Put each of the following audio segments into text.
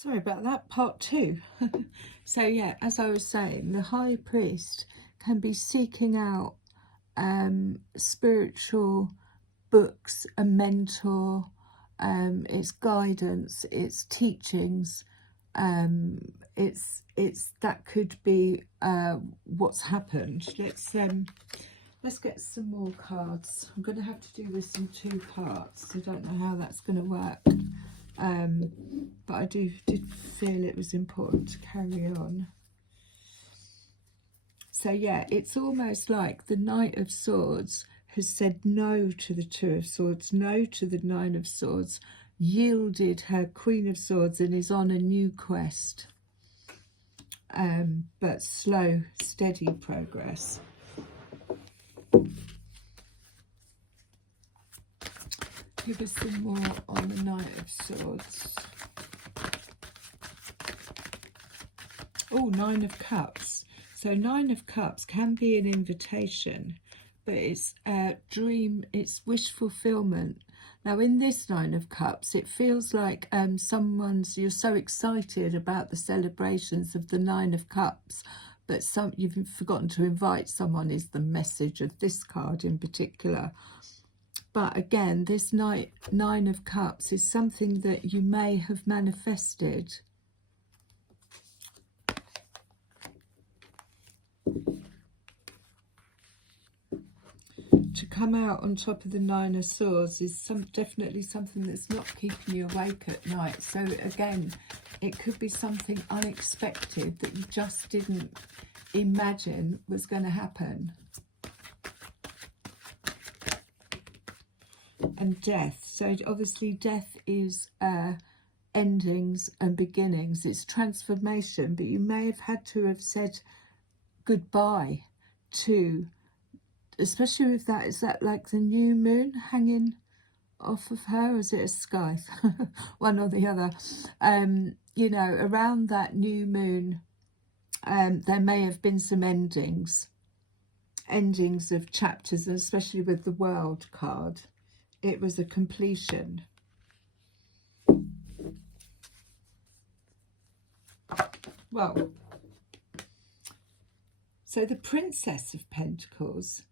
Sorry about that, part 2. So yeah, as I was saying, the High Priest can be seeking out spiritual books, a mentor, its guidance, its teachings. It's that could be what's happened. Let's get some more cards. I'm going to have to do this in 2 parts. I don't know how that's going to work. But I did feel it was important to carry on. So yeah, it's almost like the Knight of Swords has said no to the Two of Swords, no to the Nine of Swords, yielded her Queen of Swords and is on a new quest. But slow, steady progress. Give us some more on the Knight of Swords. Oh, Nine of Cups. So Nine of Cups can be an invitation, but it's a dream, it's wish fulfillment. Now in this Nine of Cups, it feels like you're so excited about the celebrations of the Nine of Cups, but you've forgotten to invite someone is the message of this card in particular. But again, this Nine of Cups is something that you may have manifested. To come out on top of the Nine of Swords is definitely something that's not keeping you awake at night. So again, it could be something unexpected that you just didn't imagine was going to happen. And death. So obviously death is endings and beginnings. It's transformation, but you may have had to have said goodbye to, especially with that, is that like the new moon hanging off of her, or is it a scythe? One or the other. You know, around that new moon, there may have been some endings of chapters, and especially with the World card. It was a completion. Well, so the Princess of Pentacles,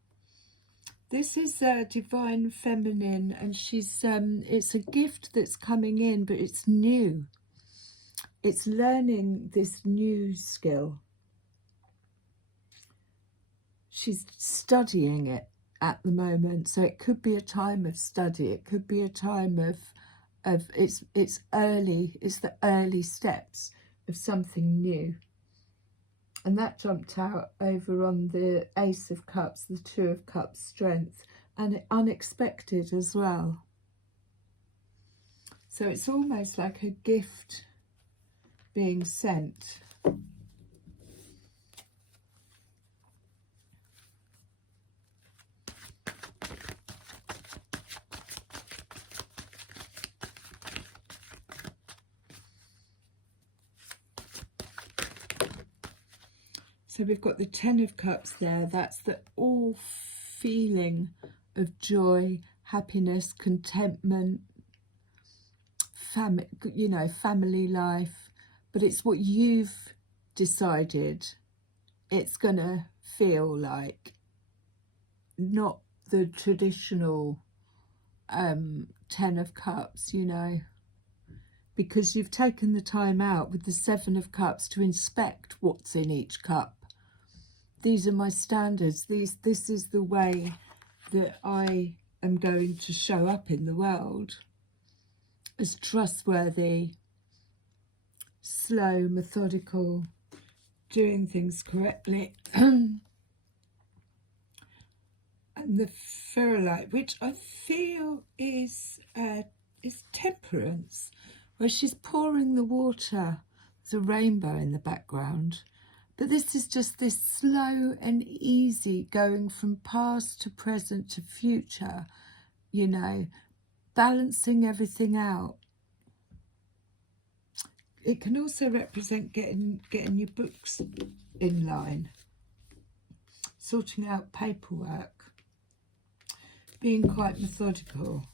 this is divine feminine, and she's it's a gift that's coming in, but it's new. It's learning this new skill. She's studying it at the moment, so it could be a time of study, it could be a time of it's the early steps of something new. And that jumped out over on the Ace of Cups, the Two of Cups, strength, and unexpected as well. So it's almost like a gift being sent. So we've got the Ten of Cups there. That's the all feeling of joy, happiness, contentment, family life. But it's what you've decided it's going to feel like, not the traditional Ten of Cups, you know. Because you've taken the time out with the Seven of Cups to inspect what's in each cup. These are my standards. This is the way that I am going to show up in the world, as trustworthy, slow, methodical, doing things correctly. And the Feralite, which I feel is temperance, where she's pouring the water. There's a rainbow in the background. But this is just this slow and easy going from past to present to future, you know, balancing everything out. It can also represent getting your books in line, sorting out paperwork, being quite methodical.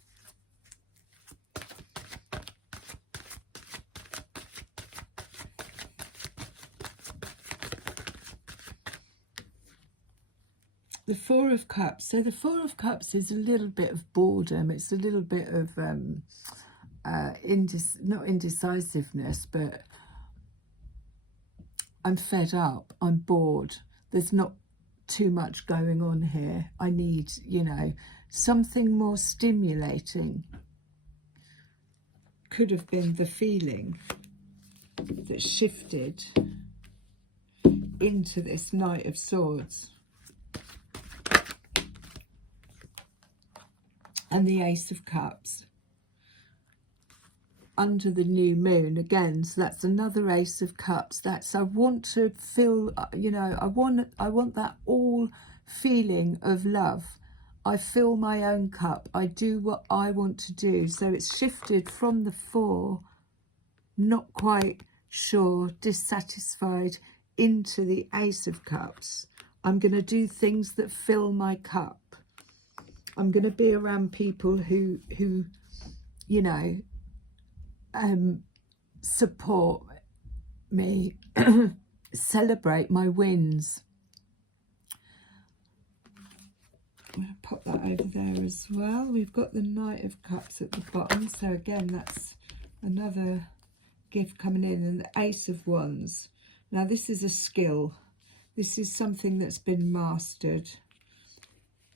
the Four of Cups. So the Four of Cups is a little bit of boredom. It's a little bit of not indecisiveness, but I'm fed up. I'm bored. There's not too much going on here. I need, you know, something more stimulating. Could have been the feeling that shifted into this Knight of Swords. And the Ace of Cups. Under the new moon again, so that's another Ace of Cups. That's, I want to feel, you know, I want that all feeling of love. I fill my own cup. I do what I want to do. So it's shifted from the Four, not quite sure, dissatisfied, into the Ace of Cups. I'm going to do things that fill my cup. I'm going to be around people who you know, support me, celebrate my wins. I'm going to pop that over there as well. We've got the Knight of Cups at the bottom. So again, that's another gift coming in. And the Ace of Wands. Now this is a skill. This is something that's been mastered.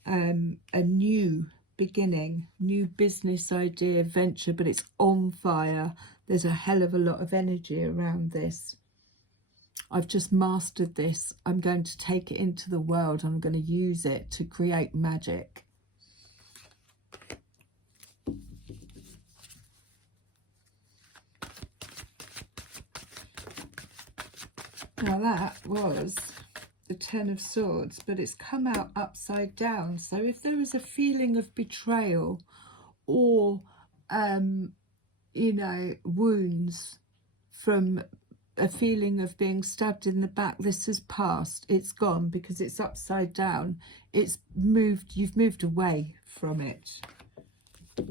A new beginning, new business idea, venture, but it's on fire. There's a hell of a lot of energy around this. I've just mastered this. I'm going to take it into the world. I'm going to use it to create magic. Now that was the Ten of Swords, but it's come out upside down. So if there was a feeling of betrayal or, you know, wounds from a feeling of being stabbed in the back, this has passed. It's gone because it's upside down. It's moved. You've moved away from it.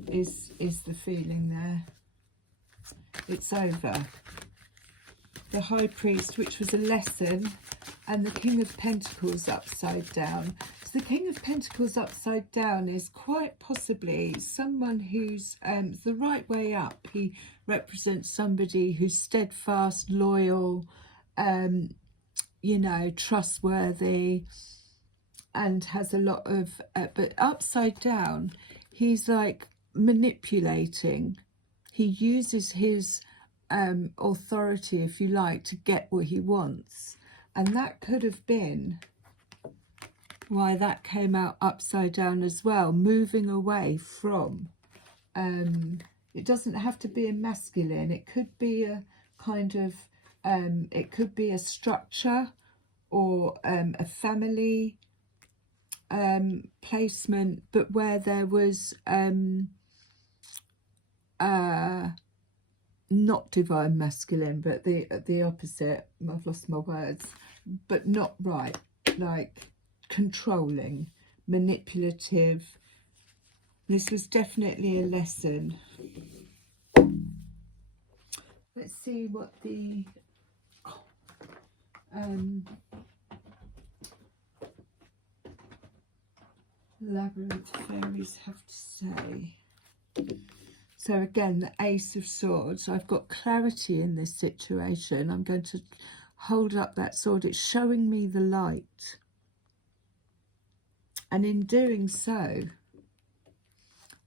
Is the feeling there? It's over. The High Priest, which was a lesson, and the King of Pentacles upside down. So the King of Pentacles upside down is quite possibly someone who's the right way up. He represents somebody who's steadfast, loyal, you know, trustworthy, and has a lot of, but upside down, he's like manipulating. He uses his authority, if you like, to get what he wants. And that could have been why that came out upside down as well, moving away from, it doesn't have to be a masculine, it could be a kind of, it could be a structure or a family placement, but where there was not divine masculine, but the opposite. I've lost my words, but not right, like controlling, manipulative. This was definitely a lesson. Let's see what the labyrinth fairies have to say. So again, the Ace of Swords. I've got clarity in this situation. I'm going to hold up that sword. It's showing me the light. And in doing so,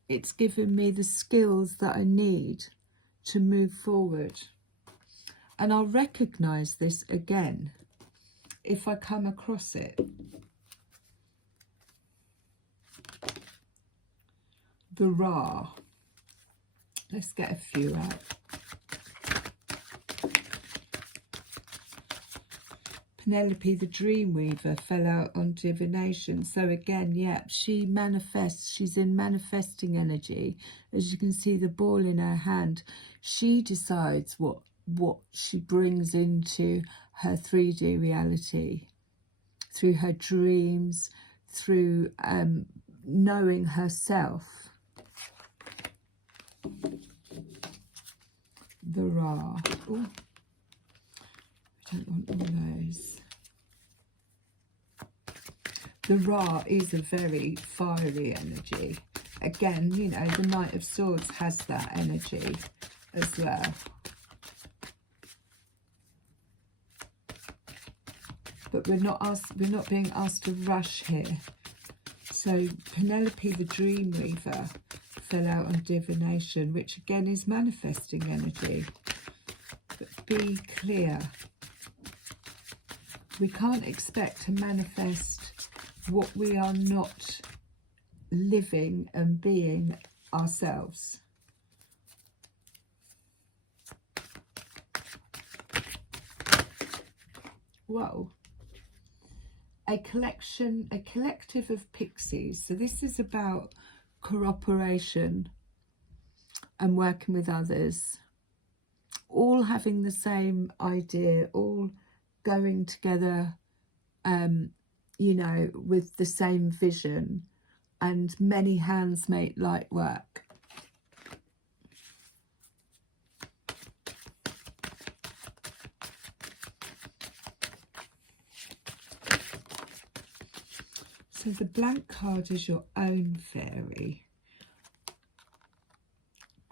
it's given me the skills that I need to move forward. And I'll recognise this again if I come across it. The Ra. Let's get a few out. Penelope, the dream weaver, fell out on divination. So again, yeah, she manifests. She's in manifesting energy. As you can see, the ball in her hand. She decides what she brings into her 3D reality through her dreams, through knowing herself. The Ra. Ooh, I don't want all those. The Ra is a very fiery energy. Again, you know, the Knight of Swords has that energy as well. But we're not being asked to rush here. So Penelope the Dream Weaver fell out on divination, which again is manifesting energy. But be clear. We can't expect to manifest what we are not living and being ourselves. Whoa. A collective of pixies. So this is about cooperation and working with others, all having the same idea, all going together, you know, with the same vision, and many hands make light work. So the blank card is your own fairy.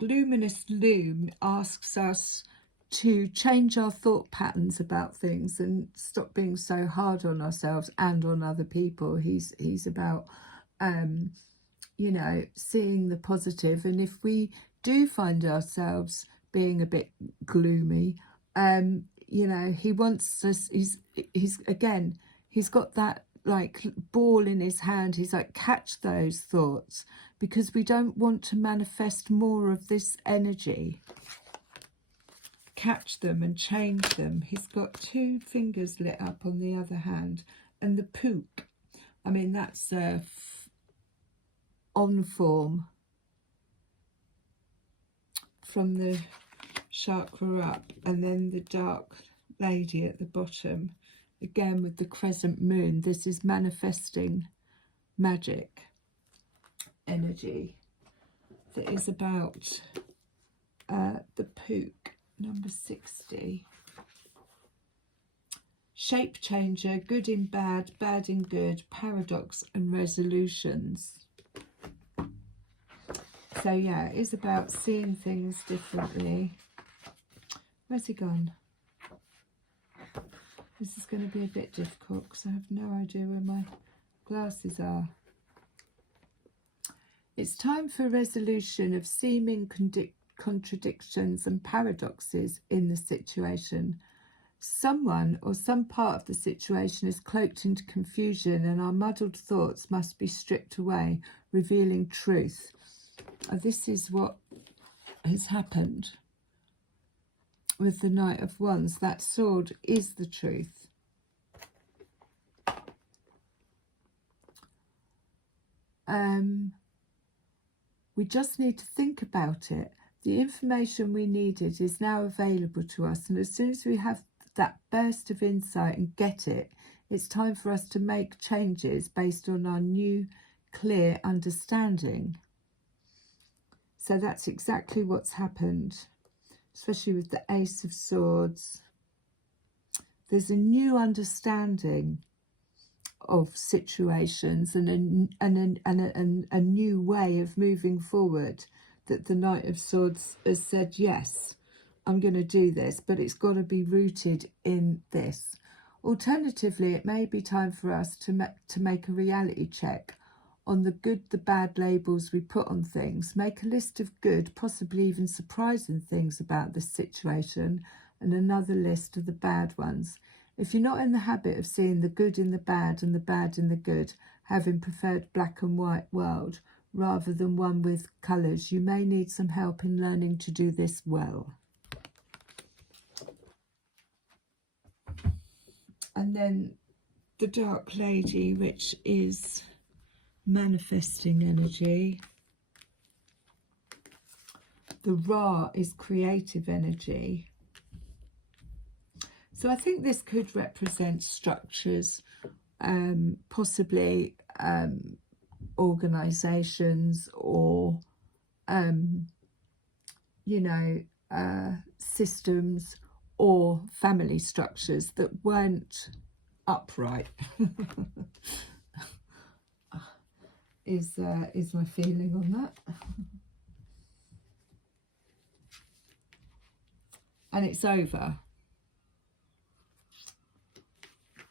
Luminous Loom asks us to change our thought patterns about things and stop being so hard on ourselves and on other people. He's about, you know, seeing the positive. And if we do find ourselves being a bit gloomy, you know, he wants us, he's got that like ball in his hand. He's like, catch those thoughts, because we don't want to manifest more of this energy. Catch them and change them. He's got two fingers lit up on the other hand, and the pook, I mean, that's on form from the chakra up, and then the dark lady at the bottom, again with the crescent moon. This is manifesting magic energy that is about the pook. Number 60. Shape changer, good in bad, bad in good, paradox and resolutions. So yeah, it is about seeing things differently. Where's he gone? This is going to be a bit difficult because I have no idea where my glasses are. It's time for resolution of seeming contradictions and paradoxes in the situation. Someone or some part of the situation is cloaked into confusion, and our muddled thoughts must be stripped away, revealing truth. This is what has happened with the Knight of Wands. That sword is the truth. We just need to think about it. The information we needed is now available to us, and as soon as we have that burst of insight and get it, it's time for us to make changes based on our new clear understanding. So that's exactly what's happened, especially with the Ace of Swords. There's a new understanding of situations and a new way of moving forward, that the Knight of Swords has said, yes, I'm going to do this, but it's got to be rooted in this. Alternatively, it may be time for us to make a reality check on the good, the bad labels we put on things. Make a list of good, possibly even surprising things about this situation, and another list of the bad ones. If you're not in the habit of seeing the good in the bad and the bad in the good, having preferred black and white world rather than one with colours, you may need some help in learning to do this well. And then the Dark Lady, which is manifesting energy. The Ra is creative energy. So I think this could represent structures, possibly organisations, or, you know, systems or family structures that weren't upright. is my feeling on that. And it's over.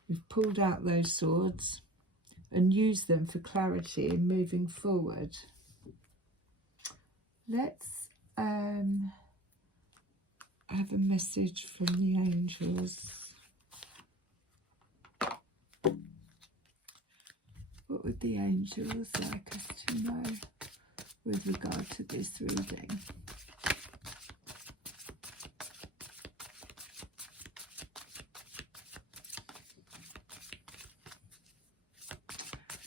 We've pulled out those swords and used them for clarity in moving forward. Let's have a message from the angels. What would the angels like us to know with regard to this reading?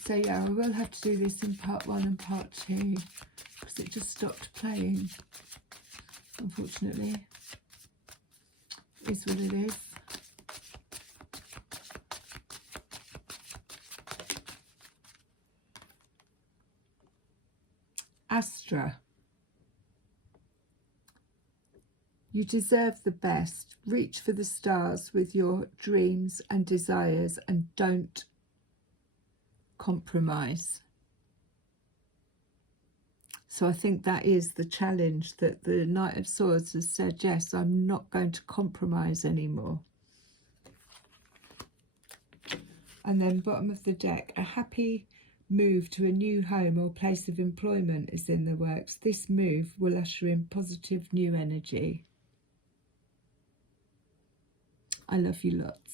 So yeah, I will have to do this in part 1 and part 2 because it just stopped playing, unfortunately. Is what it is. Astra. You deserve the best. Reach for the stars with your dreams and desires and don't compromise. So I think that is the challenge, that the Knight of Swords has said, yes, I'm not going to compromise anymore. And then bottom of the deck, a happy move to a new home or place of employment is in the works. This move will usher in positive new energy. I love you lots.